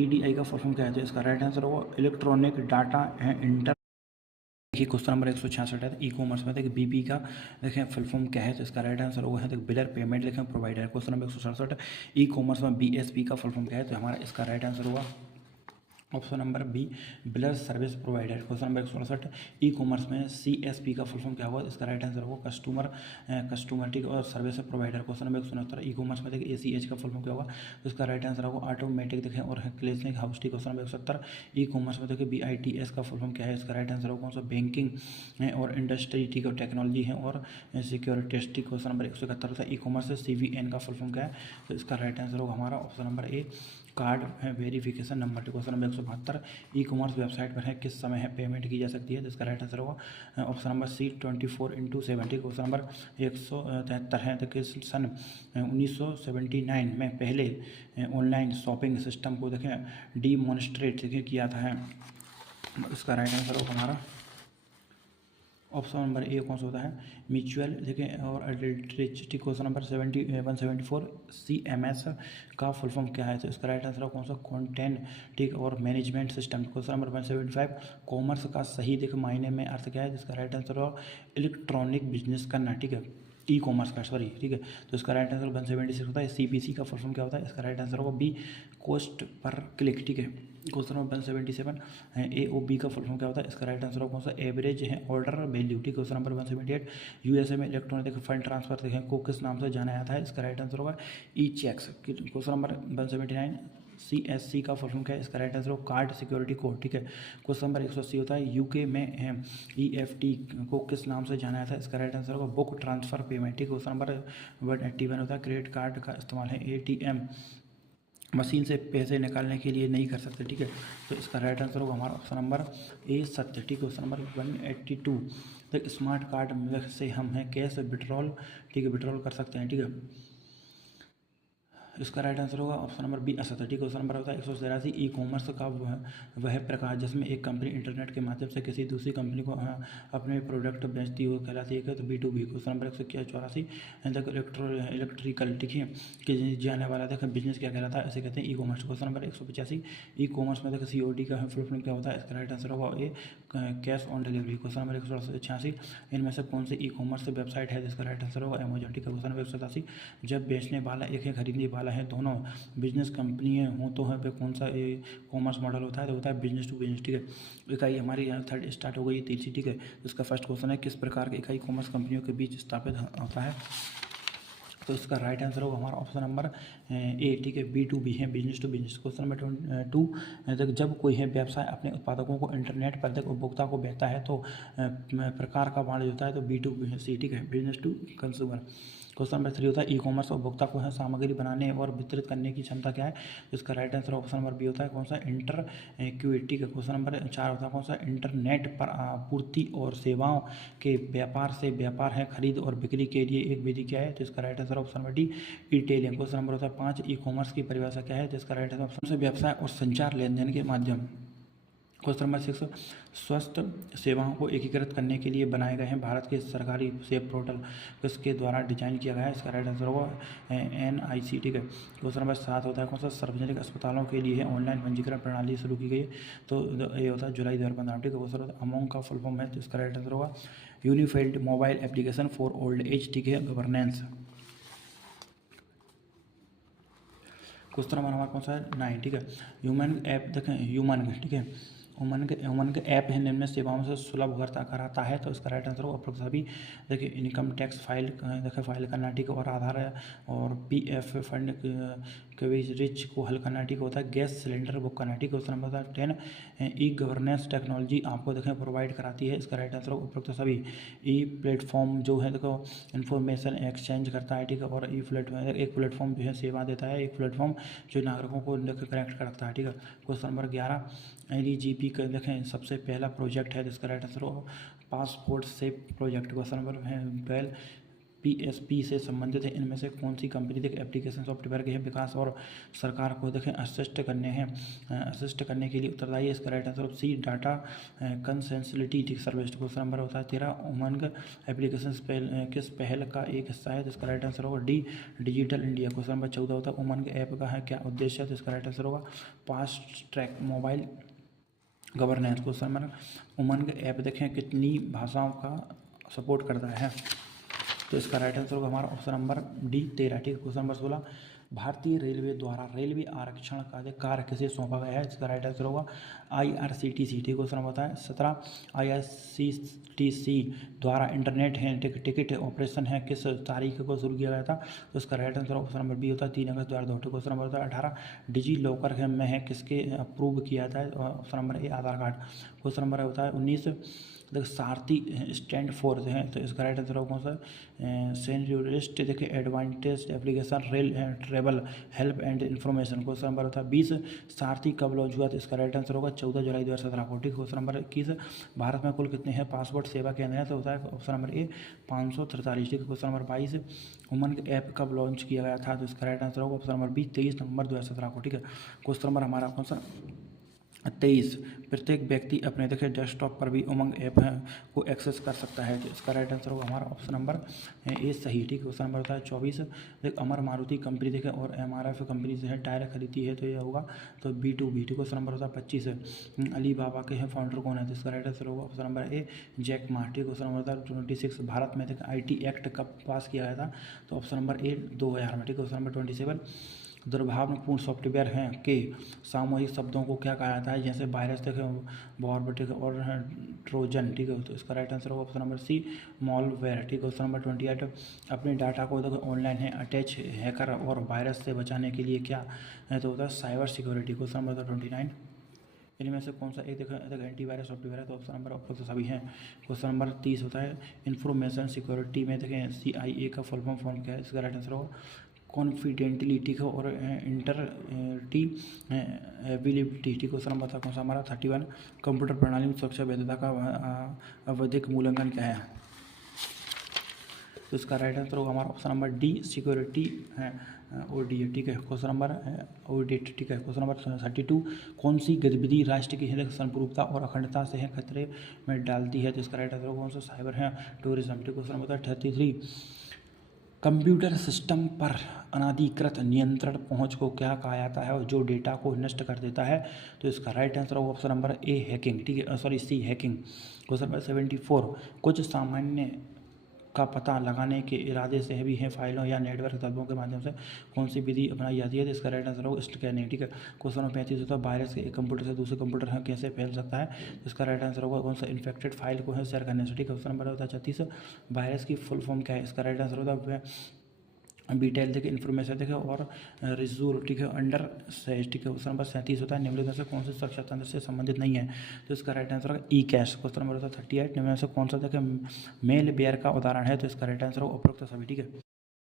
EDI का फुल फॉर्म क्या है, तो इसका राइट आंसर होगा इलेक्ट्रॉनिक डाटा इंटर। देखिए क्वेश्चन नंबर 166 है ई-कॉमर्स में देखिए BP का देखें फुल फॉर्म क्या है, तो इसका राइट आंसर होगा है बिलर पेमेंट देखें प्रोवाइडर। क्वेश्चन नंबर 167 ई-कॉमर्स में BSP का फुल फॉर्म क्या है, तो हमारा इसका राइट आंसर होगा option number B biller service provider. Question number 168 e-commerce में CSP का फुल फॉर्म क्या होगा, इसका राइट आंसर होगा कस्टमर ठीक और service provider. Question number 169 e-commerce में देखिए ACH का फुल फॉर्म क्या होगा, तो इसका राइट आंसर होगा ऑटोमेटिक देखें और क्लिनिक हाउस। ठीक, क्वेश्चन नंबर 170 ई-कॉमर्स में देखिए BITS का फुल फॉर्म क्या है, इसका राइट आंसर होगा कौन सा बैंकिंग और इंडस्ट्री ठीक और टेक्नोलॉजी है और सिक्योरिटी। ठीक, क्वेश्चन नंबर 171 था ई-कॉमर्स से CVN का फुल फॉर्म क्या है, तो इसका राइट आंसर होगा हमारा ऑप्शन नंबर ए कार्ड है verification number. Question number 172 e commerce website पर है किस समय है पेमेंट की जा सकती है, तो इसका राइट आंसर होगा option number C 24/7। Question number 173 है तो किस सन 1979 में पहले ऑनलाइन शॉपिंग सिस्टम को देखें डीमोन्स्ट्रेट देखिए किया था है, इसका राइट आंसर होगा हमारा ऑप्शन नंबर ए कौन सा होता है म्यूचुअल देखिए और एडल्ट्रेज। क्वेश्चन नंबर 174 CMS का फुल फॉर्म क्या है, तो इसका राइट आंसर कौन सा कंटेंट ठीक और management system. Question number 175 commerce का सही देख मायने में अर्थ क्या है, जिसका राइट आंसर होगा इलेक्ट्रॉनिक बिजनेस करना। ठीक है, ई कॉमर्स का, सॉरी, ठीक है। तो इसका राइट आंसर 176 होता है। CPC का फुल फॉर्म क्या होता है? इसका राइट आंसर होगा बी, कॉस्ट पर क्लिक, ठीक है। क्वेश्चन नंबर 177 AOB का फुल फॉर्म क्या होता है? इसका राइट आंसर होगा कौन सा? एवरेज है ऑर्डर वैल्यू, ठीक है। क्वेश्चन नंबर 178 USA में इलेक्ट्रॉनिक फंड ट्रांसफर देखें को किस नाम से जाना जाता है? इसका राइट आंसर होगा ई चेक्स। क्वेश्चन नंबर 179 CSC का फुल फॉर्म क्या है? इसका राइट आंसर होगा कार्ड सिक्योरिटी कोड, ठीक है। क्वेश्चन नंबर 180 होता है UK में EFT को किस नाम से जाना जाता है? इसका राइट आंसर होगा बुक ट्रांसफर पेमेंट, ठीक है। क्वेश्चन नंबर 181 होता है क्रेडिट कार्ड का इस्तेमाल है ATM मशीन से पैसे निकालने के लिए नहीं कर सकते, ठीक है। तो इसका राइट आंसर होगा हमारा ऑप्शन नंबर ए सत्य, ठीक है। क्वेश्चन नंबर 182 तो स्मार्ट कार्ड से हम है कैश विड्रॉल, ठीक है, विड्रॉल कर सकते हैं, ठीक है। इसका राइट आंसर होगा ऑप्शन नंबर बी असत्य, ठीक है। क्वेश्चन नंबर होता है 183 ई कॉमर्स का वह प्रकार जिसमें एक कंपनी इंटरनेट के माध्यम से किसी दूसरी कंपनी को अपने प्रोडक्ट बेचती हो कहलाती है, तो B2B। क्वेश्चन नंबर 184 इलेक्ट्रिकल, ठीक है, कि जाने वाला देखो बिजनेस क्या कहलाता है? इसे कहते हैं e commerce. Question number 185 e commerce में देखो COD का फुल फॉर्म क्या होता है? इसका राइट आंसर होगा A cash on delivery. Question number 186 इनमें से कौन सी ई कॉमर्स वेबसाइट है? जिसका राइट आंसर होगा अमेजॉन, ठीक है। क्वेश्चन नंबर 187 जब बेचने वाला एक है खरीदने वाला है दोनों बिजनेस कंपनियां हों तो है कौन सा कॉमर्स मॉडल होता है? तो होता है बिजनेस टू बिजनेस, ठीक है। इकाई हमारी यहाँ थर्ड स्टार्ट हो गई तीसरी, ठीक है। इसका फर्स्ट क्वेश्चन है किस प्रकार की इकाई कॉमर्स कंपनियों के बीच स्थापित होता है? तो इसका राइट आंसर होगा हमारा ऑप्शन नंबर ए, ठीक है, B2B है, business to business. Question number 2 जब कोई है व्यवसाय अपने उत्पादकों को इंटरनेट पर उपभोक्ता को बेचता है तो प्रकार का वाणिज्य होता है? तो B2C, ठीक है, business to consumer. Question number 3 होता है ई कॉमर्स उपभोक्ता को है सामग्री बनाने और वितरित करने की क्षमता क्या है? तो इसका right answer option number B होता है कौन सा? इंटर क्यूटी का। क्वेश्चन नंबर 4 होता है कौन सा? इंटरनेट पर आपूर्ति और सेवाओं के व्यापार से व्यापार है खरीद और बिक्री के लिए एक विधि क्या है? तो इसका right answer option number D e-tailing. Question number होता है 5 ई कॉमर्स की परिभाषा क्या है? तो इसका राइट आंसर ऑप्शन से व्यवसाय और संचार लेन देन के माध्यम। क्वेश्चन नंबर 6 स्वास्थ्य सेवाओं को एकीकृत करने के लिए बनाए गए हैं भारत के सरकारी सेब पोर्टल किसके द्वारा डिजाइन किया गया है? इसका राइट आंसर होगा NIC, ठीक है। क्वेश्चन नंबर 7 होता है कौन सा? सार्वजनिक अस्पतालों के लिए ऑनलाइन पंजीकरण प्रणाली शुरू की गई है? तो ये होता है जुलाई 2015, ठीक है। क्वेश्चन होता है अमोंग का फुल फॉर्म है, तो इसका राइट आंसर होगा unified mobile application for old age, ठीक है, गवर्नेंस। क्वेश्चन नंबर हमारा कौन सा है? 9, ठीक है। ह्यूमन ऐप देखें, ह्यूमन, ठीक है, ह्यूमन के ऐप है निम्न सेवाओं से सुलभ कराता है? तो इसका राइट आंसर होगा उपरोक्त सभी। देखिए इनकम टैक्स फाइल करना, ठीक है, और आधार और PF फंड कवरेज को हल करना, ठीक होता है। गैस सिलेंडर बुक करना, ठीक है। Question number 10 e governance technology आपको देखें प्रोवाइड कराती है? इसका राइट आंसर होगा उपरोक्त सभी। ई प्लेटफॉर्म जो है देखो इन्फॉर्मेशन एक्सचेंज करता है, ठीक है, और एक प्लेटफॉर्म जो है सेवा देता है, एक प्लेटफॉर्म जो नागरिकों को कनेक्ट करता है, ठीक है। क्वेश्चन नंबर 11 LGP का देखें सबसे पहला प्रोजेक्ट है, जिसका राइट आंसर होगा passport safe project. Question number 12 PSP से संबंधित है इनमें से कौन सी कंपनी देखें एप्लीकेशन सॉफ्टवेयर के विकास और सरकार को देखें असिस्ट करने के लिए उत्तरदायी है? इसका राइट आंसर सी डाटा कंसेंसिलिटी सर्विस। क्वेश्चन नंबर होता है 13 उमंग एप्लीकेशन किस पहल का एक हिस्सा है? तो इसका राइट आंसर होगा D digital India. Question number 14 होता है उमंग ऐप का है क्या उद्देश्य है? तो इसका राइट आंसर होगा fast track mobile governance. Question number Umang app देखें कितनी भाषाओं का सपोर्ट करता है? तो इसका राइट आंसर होगा हमारा ऑप्शन नंबर डी 13, ठीक है। क्वेश्चन नंबर 16 भारतीय रेलवे द्वारा रेलवे आरक्षण का कार्य किसे सौंपा गया है? इसका राइट आंसर होगा IRCTC, ठीक है। क्वेश्चन नंबर होता है 17 IRCTC द्वारा इंटरनेट है टिकट ऑपरेशन है किस तारीख को शुरू किया गया था? तो इसका right answer option number B होता है 3 अगस्त 2002। क्वेश्चन नंबर होता है 18 डिजी लॉकर में है किसके अप्रूव किया था? ऑप्शन नंबर ए आधार कार्ड। क्वेश्चन नंबर होता है 19 देखो सारथी स्टैंड फॉर है, तो इसका राइट आंसर होगा कौन सा? सेंट्यूरिस्ट देखिए advantage application rail travel help and information. Question number होता है 20 सारथी कब लॉन्च हुआ? तो इसका राइट आंसर होगा 14 जुलाई 2017 को, ठीक। क्वेश्चन नंबर 21 भारत में कुल कितने हैं पासपोर्ट सेवा केंद्र हैं? तो होता है ऑप्शन नंबर ए 543, ठीक है। क्वेश्चन नंबर 22 उमंग ऐप कब लॉन्च किया गया था? तो इसका राइट आंसर होगा ऑप्शन नंबर बी 23 नवंबर 2017 को, ठीक है। क्वेश्चन नंबर हमारा कौन सा 23 प्रत्येक व्यक्ति अपने देखिए डेस्कटॉप पर भी उमंग ऐप है को एक्सेस कर सकता है। तो इसका राइट आंसर होगा हमारा ऑप्शन नंबर ए सही। ठीक है, क्वेश्चन नंबर होता है 24 देख अमर मारुति कंपनी देखे और MRF कंपनी से है टायर खरीदती है तो यह होगा तो B2B। क्वेश्चन नंबर होता है 25 अली बाबा के हैं फाउंडर कौन है? तो इसका राइट आंसर होगा option number A Jack Ma. ठीक, क्वेश्चन नंबर होता है 26 भारत में देखिए IT एक्ट कब पास किया गया था? तो ऑप्शन नंबर ए 2000 में। ठीक, क्वेश्चन नंबर 27 दुर्भावनापूर्ण सॉफ्टवेयर हैं के सामूहिक शब्दों को क्या कहा जाता है? जैसे वायरस देखे बॉर्बटिक और ट्रोजन। ठीक है, तो इसका राइट आंसर होगा ऑप्शन नंबर सी मॉलवेयर। ठीक, क्वेश्चन नंबर 28 अपने डाटा को देखो ऑनलाइन है अटैच हैकर और वायरस से बचाने के लिए क्या है? तो होता है साइबर सिक्योरिटी। क्वेश्चन नंबर 29 इनमें से कौन सा एक देखो एंटीवायरस सॉफ्टवेयर है? तो ऑप्शन नंबर आपको तो सभी हैं। क्वेश्चन नंबर 30 होता है इंफॉर्मेशन सिक्योरिटी में देखें CIA का फुल फॉर्म क्या है? इसका राइट आंसर होगा कॉन्फिडेंटलिटी का और इंटरटी एबिलिटी। ठीक, क्वेश्चन नंबर था कौन सा हमारा 31 कंप्यूटर प्रणाली में सुरक्षा वैधता का आवधिक मूल्यांकन क्या है? तो इसका राइट आंसर होगा हमारा option number D security audit. ठीक है, क्वेश्चन नंबर ऑडिट। ठीक है, क्वेश्चन नंबर 32 कौन सी गतिविधि राष्ट्र की हित संप्रभुता और अखंडता से है खतरे में डालती है? तो इसका राइट आंसर होगा कौन सा साइबर है टूरिज्म। ठीक, क्वेश्चन नंबर 33 कंप्यूटर सिस्टम पर अनधिकृत नियंत्रण पहुंच को क्या कहा जाता है और जो डेटा को नष्ट कर देता है? तो इसका राइट आंसर होगा ऑप्शन नंबर ए हैकिंग। ठीक है, sorry C hacking. Question number 74 कुछ सामान्य का पता लगाने के इरादे से भी है फाइलों या नेटवर्क तत्वों के माध्यम से कौन सी विधि अपनाई जाती है? तो इसका राइट आंसर होगा स्कैनिंग। ठीक है, क्वेश्चन नंबर 35 होता है वायरस एक कंप्यूटर से दूसरे कंप्यूटर में कैसे फैल सकता है? तो इसका राइट आंसर होगा कौन सा इन्फेक्टेड फाइल को है शेयर करने से। ठीक है, क्वेश्चन नंबर होता है 36 वायरस की फुल फॉर्म क्या है? इसका राइट आंसर होता है डिटेल देखे इन्फॉर्मेशन देखे और रिजोल्व। ठीक है, अंडर से। ठीक है, क्वेश्चन नंबर 37 होता है निम्नलिखित में से कौन से सुरक्षा तंत्र से संबंधित नहीं है? तो इसका राइट आंसर होगा ई कैश। क्वेश्चन नंबर होता है 38 निम्न में से कौन सा देखे मेल बेयर का उदाहरण है? तो इसका राइट आंसर होगा उपरोक्त सभी। ठीक है,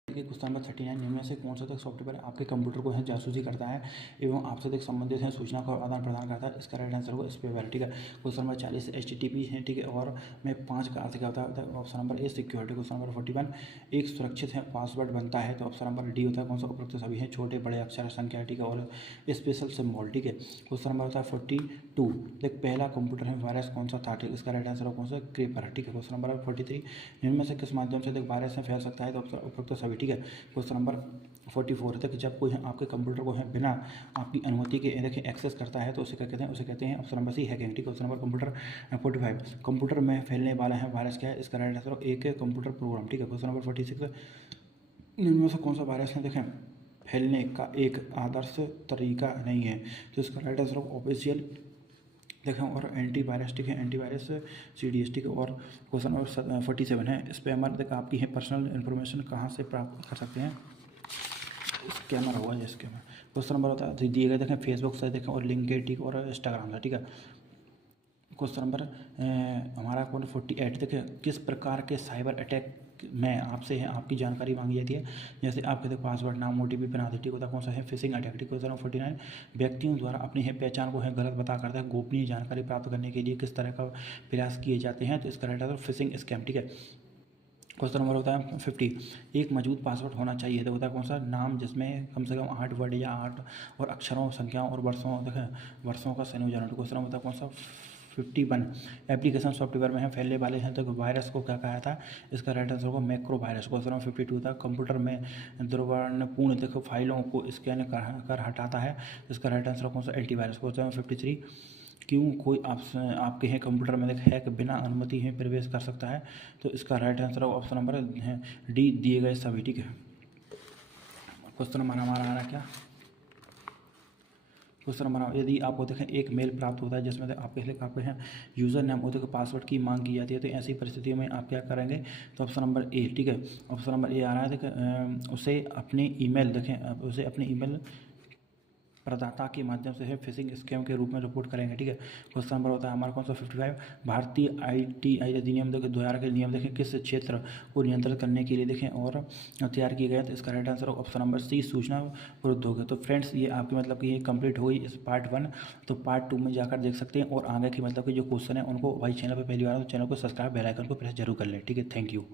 क्वेश्चन नंबर 39 निम्न से कौन सा तक सॉफ्टवेयर आपके कंप्यूटर को है जासूसी करता है एवं आपसे तक संबंधित है सूचना का आदान प्रदान करता है? इसका राइट आंसर होगा स्पेवेयर। ठीक है, क्वेश्चन नंबर 40 HTTP है। ठीक है, और में 5 का अर्थ क्या होता है? ऑप्शन नंबर ए सिक्योरिटी। क्वेश्चन नंबर 41 एक सुरक्षित है पासवर्ड बनता है? तो ऑप्शन नंबर डी होता है कौन सा उपरोक्त सभी है छोटे बड़े अक्षर संख्या। ठीक है, और स्पेशल सिम्बॉल। ठीक है, क्वेश्चन नंबर होता है 42 देख पहला कंप्यूटर है वायरस कौन सा था? ठीक, इसका राइट आंसर होगा कौन सा क्रीपर। ठीक है, क्वेश्चन नंबर 43 निम्न में से किस माध्यम से देख वायरस में फैल सकता है? तो उपरोक्त सभी। ठीक है, क्वेश्चन नंबर 44 तक जब कोई आपके कंप्यूटर को है बिना आपकी अनुमति के देखिए एक्सेस करता है तो उसे क्या कहते हैं? उसे कहते हैं ऑप्शन नंबर सी हैकिंग। ठीक, क्वेश्चन नंबर कंप्यूटर 45 कंप्यूटर में फैलने वाला है वायरस क्या है? इसका राइट आंसर एक कंप्यूटर प्रोग्राम। ठीक है, क्वेश्चन नंबर 46 इनमें से कौन सा वायरस है देखें फैलने का एक आदर्श तरीका नहीं है? तो इसका राइट आंसर ऑफिशियल देखें और एंटीवायरस। ठीक है, एंटीवायरस CDS। ठीक है, और क्वेश्चन नंबर 47 है स्पैमर देखा आपकी है पर्सनल इन्फॉर्मेशन कहाँ से प्राप्त कर सकते हैं? स्कैमर होगा ये स्कैमर। क्वेश्चन नंबर होता है दिए गए देखें फेसबुक से देखें और लिंक्डइन। ठीक, और इंस्टाग्राम से। ठीक है, क्वेश्चन नंबर हमारा 48 देखिए किस प्रकार के साइबर अटैक में आपसे है आपकी जानकारी मांगी जाती है? जैसे आपके देखो पासवर्ड नाम OTP बना देती है कौन सा है फिशिंग अटैक। ठीक, क्वेश्चन नंबर 49 व्यक्तियों द्वारा अपनी है पहचान को है गलत बता करता है गोपनीय जानकारी प्राप्त करने के लिए किस तरह का प्रयास किए जाते हैं? तो इसका राइट आंसर फिशिंग स्कैम। ठीक है, क्वेश्चन नंबर होता है 50 एक मजबूत पासवर्ड होना चाहिए? तो होता है कौन सा नाम जिसमें कम से कम 8 वर्ड या 8 और अक्षरों संख्याओं और वर्षों देखें वर्षों का संयोजन। क्वेश्चन होता है कौन सा 51 एप्लीकेशन सॉफ्टवेयर में है फैलने वाले हैं तो वायरस को क्या कहा था? इसका राइट आंसर होगा मैक्रो वायरस। क्वेश्चन नंबर 52 था कंप्यूटर में दुर्वर्णपूर्ण देखो फाइलों को स्कैन कर हटाता है? इसका राइट आंसर कौन सा एंटीवायरस। क्वेश्चन नंबर 53 क्यों कोई आपके हैं कंप्यूटर में हैक बिना अनुमति है प्रवेश कर सकता है? तो इसका right answer option number D दिए गए सभी। ठीक है, क्वेश्चन नंबर हमारा आ रहा क्या? क्वेश्चन नंबर यदि आपको देखें एक मेल प्राप्त होता है जिसमें आपके हैं यूज़र नेम होते पासवर्ड की मांग की जाती है तो ऐसी परिस्थितियों में आप क्या करेंगे? तो ऑप्शन नंबर ए। ठीक है, ऑप्शन नंबर ए आ रहा है देखें उसे अपने ईमेल प्रदाता के माध्यम से है फिशिंग स्कैम के रूप में रिपोर्ट करेंगे। ठीक है, क्वेश्चन नंबर होता है हमारा कौन सा 55 भारतीय IT अधिनियम देखें 2000 के नियम देखें किस क्षेत्र को नियंत्रित करने के लिए देखें और तैयार किए गए? तो इसका right answer option number C सूचना प्रौद्योगिकी। तो फ्रेंड्स ये आपकी मतलब कि ये कंप्लीट हो गई इस पार्ट 1। तो पार्ट 2 में जाकर देख सकते हैं और आगे की मतलब कि जो क्वेश्चन है उनको भाई चैनल पर पहली बार तो चैनल को सब्सक्राइब बेल आइकन को प्रेस जरूर कर लें। ठीक है, थैंक यू।